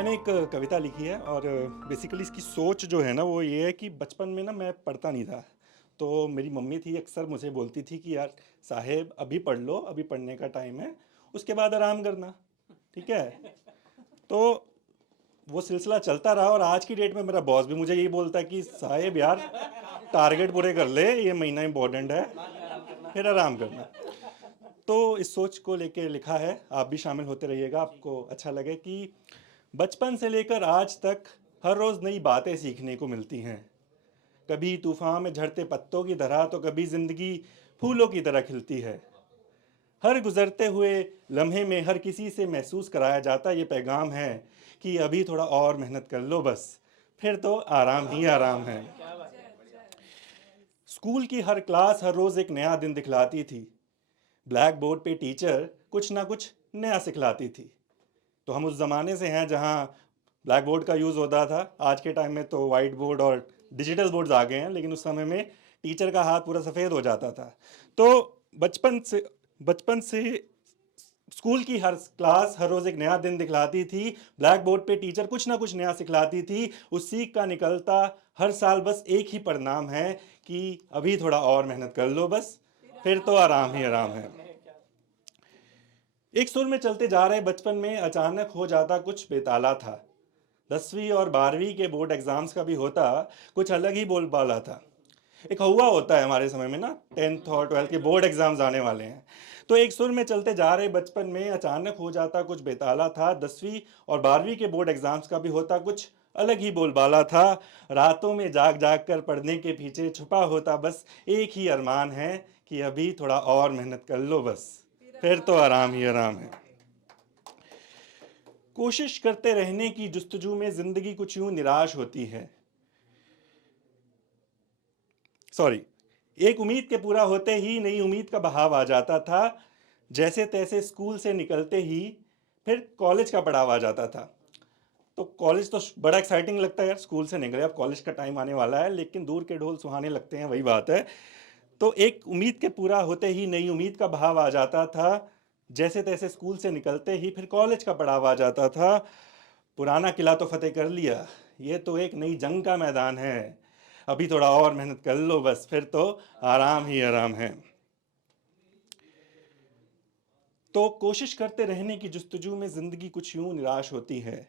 मैंने एक कविता लिखी है और बेसिकली इसकी सोच जो है ना वो ये है कि बचपन में ना मैं पढ़ता नहीं था। तो मेरी मम्मी थी अक्सर मुझे बोलती थी कि यार साहेब अभी पढ़ लो, अभी पढ़ने का टाइम है, उसके बाद आराम करना। ठीक है। तो वो सिलसिला चलता रहा और आज की डेट में मेरा बॉस भी मुझे यही बोलता है कि साहेब यार टारगेट पूरे कर ले, ये महीना इंपॉर्टेंट है, फिर आराम करना। तो इस सोच को लेके लिखा है, आप भी शामिल होते रहिएगा, आपको अच्छा लगे कि बचपन से लेकर आज तक हर रोज़ नई बातें सीखने को मिलती हैं। कभी तूफान में झड़ते पत्तों की तरह तो कभी ज़िंदगी फूलों की तरह खिलती है। हर गुजरते हुए लम्हे में हर किसी से महसूस कराया जाता ये पैगाम है कि अभी थोड़ा और मेहनत कर लो बस, फिर तो आराम ही आराम है। स्कूल की हर क्लास हर रोज़ एक नया दिन दिखलाती थी। ब्लैक बोर्ड पे टीचर कुछ ना कुछ नया सिखलाती थी। तो हम उस ज़माने से हैं जहाँ ब्लैक बोर्ड का यूज़ होता था। आज के टाइम में तो वाइट बोर्ड और डिजिटल बोर्ड्स आ गए हैं, लेकिन उस समय में टीचर का हाथ पूरा सफ़ेद हो जाता था। तो बचपन से स्कूल की हर क्लास हर रोज़ एक नया दिन दिखलाती थी। ब्लैक बोर्ड पे टीचर कुछ ना कुछ नया सिखलाती थी। उस सीख का निकलता हर साल बस एक ही परिणाम है कि अभी थोड़ा और मेहनत कर लो बस, फिर तो आराम ही आराम है। एक सुर में चलते जा रहे बचपन में अचानक हो जाता कुछ बेताला था। 10वीं और 12वीं के बोर्ड एग्जाम्स का भी होता कुछ अलग ही बोलबाला था। एक हुआ होता है हमारे समय में ना, 10th और 12th के बोर्ड एग्जाम्स आने वाले हैं। तो एक सुर में चलते जा रहे बचपन में अचानक हो जाता कुछ बेताला था। 10वीं और 12वीं के बोर्ड एग्जाम्स का भी होता कुछ अलग ही बोलबाला था। रातों में जाग जाग कर पढ़ने के पीछे छुपा होता बस एक ही अरमान है कि अभी थोड़ा और मेहनत कर लो बस, फिर तो आराम ही आराम है। कोशिश करते रहने की जुस्तजू में जिंदगी कुछ यूं निराश होती है। सॉरी, एक उम्मीद के पूरा होते ही नई उम्मीद का बहाव आ जाता था। जैसे तैसे स्कूल से निकलते ही फिर कॉलेज का पड़ाव आ जाता था। तो कॉलेज तो बड़ा एक्साइटिंग लगता है यार, स्कूल से निकले अब कॉलेज का टाइम आने वाला है, लेकिन दूर के ढोल सुहाने लगते हैं, वही बात है। तो एक उम्मीद के पूरा होते ही नई उम्मीद का बहाव आ जाता था। जैसे तैसे स्कूल से निकलते ही फिर कॉलेज का पड़ाव आ जाता था। पुराना किला तो फतेह कर लिया, ये तो एक नई जंग का मैदान है, अभी थोड़ा और मेहनत कर लो बस, फिर तो आराम ही आराम है। तो कोशिश करते रहने की जुस्तजू में जिंदगी कुछ यूं निराश होती है।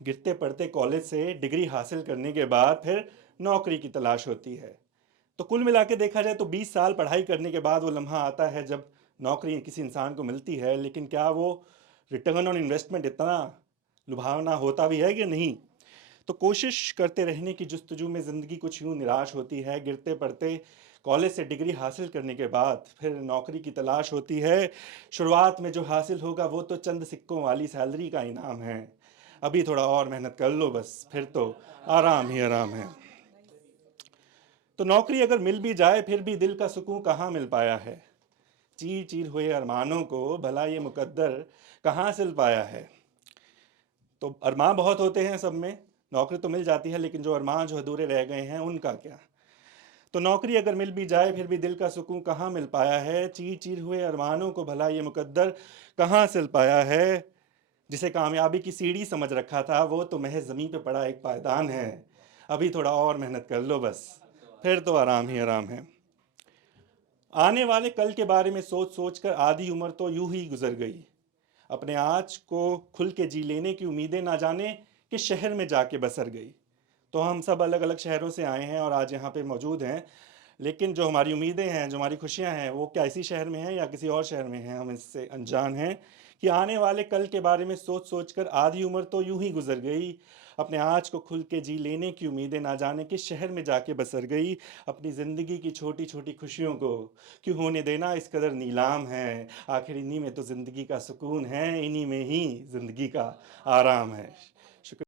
गिरते पड़ते कॉलेज से डिग्री हासिल करने के बाद फिर नौकरी की तलाश होती है। तो कुल मिला के देखा जाए तो 20 साल पढ़ाई करने के बाद वो लम्हा आता है जब नौकरी किसी इंसान को मिलती है, लेकिन क्या वो रिटर्न ऑन इन्वेस्टमेंट इतना लुभावना होता भी है कि नहीं। तो कोशिश करते रहने की जुस्तजू में ज़िंदगी कुछ यूं निराश होती है। गिरते पड़ते कॉलेज से डिग्री हासिल करने के बाद फिर नौकरी की तलाश होती है। शुरुआत में जो हासिल होगा वो तो चंद सिक्कों वाली सैलरी का इनाम है, अभी थोड़ा और मेहनत कर लो बस, फिर तो आराम ही आराम है। तो नौकरी अगर मिल भी जाए फिर भी दिल का सुकून कहाँ मिल पाया है। चीर चीर हुए अरमानों को भला ये मुकद्दर कहाँ सिल पाया है। तो अरमान बहुत होते हैं सब में, नौकरी तो मिल जाती है, लेकिन जो अरमान जो अधूरे रह गए हैं उनका क्या। तो नौकरी अगर मिल भी जाए फिर भी दिल का सुकून कहाँ मिल पाया है। चीर चीर हुए अरमानों को भला ये मुकद्दर कहाँ सिल पाया है। जिसे कामयाबी की सीढ़ी समझ रखा था वो तो महज ज़मीन पे पड़ा एक पायदान है, अभी थोड़ा और मेहनत कर लो बस, फिर तो आराम ही आराम है। आने वाले कल के बारे में सोच सोच कर आधी उम्र तो यूं ही गुजर गई। अपने आज को खुल के जी लेने की उम्मीदें ना जाने कि शहर में जाके बसर गई। तो हम सब अलग अलग शहरों से आए हैं और आज यहाँ पे मौजूद हैं, लेकिन जो हमारी उम्मीदें हैं, जो हमारी खुशियाँ हैं, वो क्या इसी शहर में हैं या किसी और शहर में हैं, हम इससे अनजान हैं। कि आने वाले कल के बारे में सोच सोच कर आधी उम्र तो यूं ही गुजर गई। अपने आज को खुल के जी लेने की उम्मीदें ना जाने कि शहर में जाके बसर गई। अपनी ज़िंदगी की छोटी छोटी खुशियों को क्यों होने देना इस कदर नीलाम है। आखिर इन्हीं में तो ज़िंदगी का सुकून है, इन्हीं में ही ज़िंदगी का आराम है।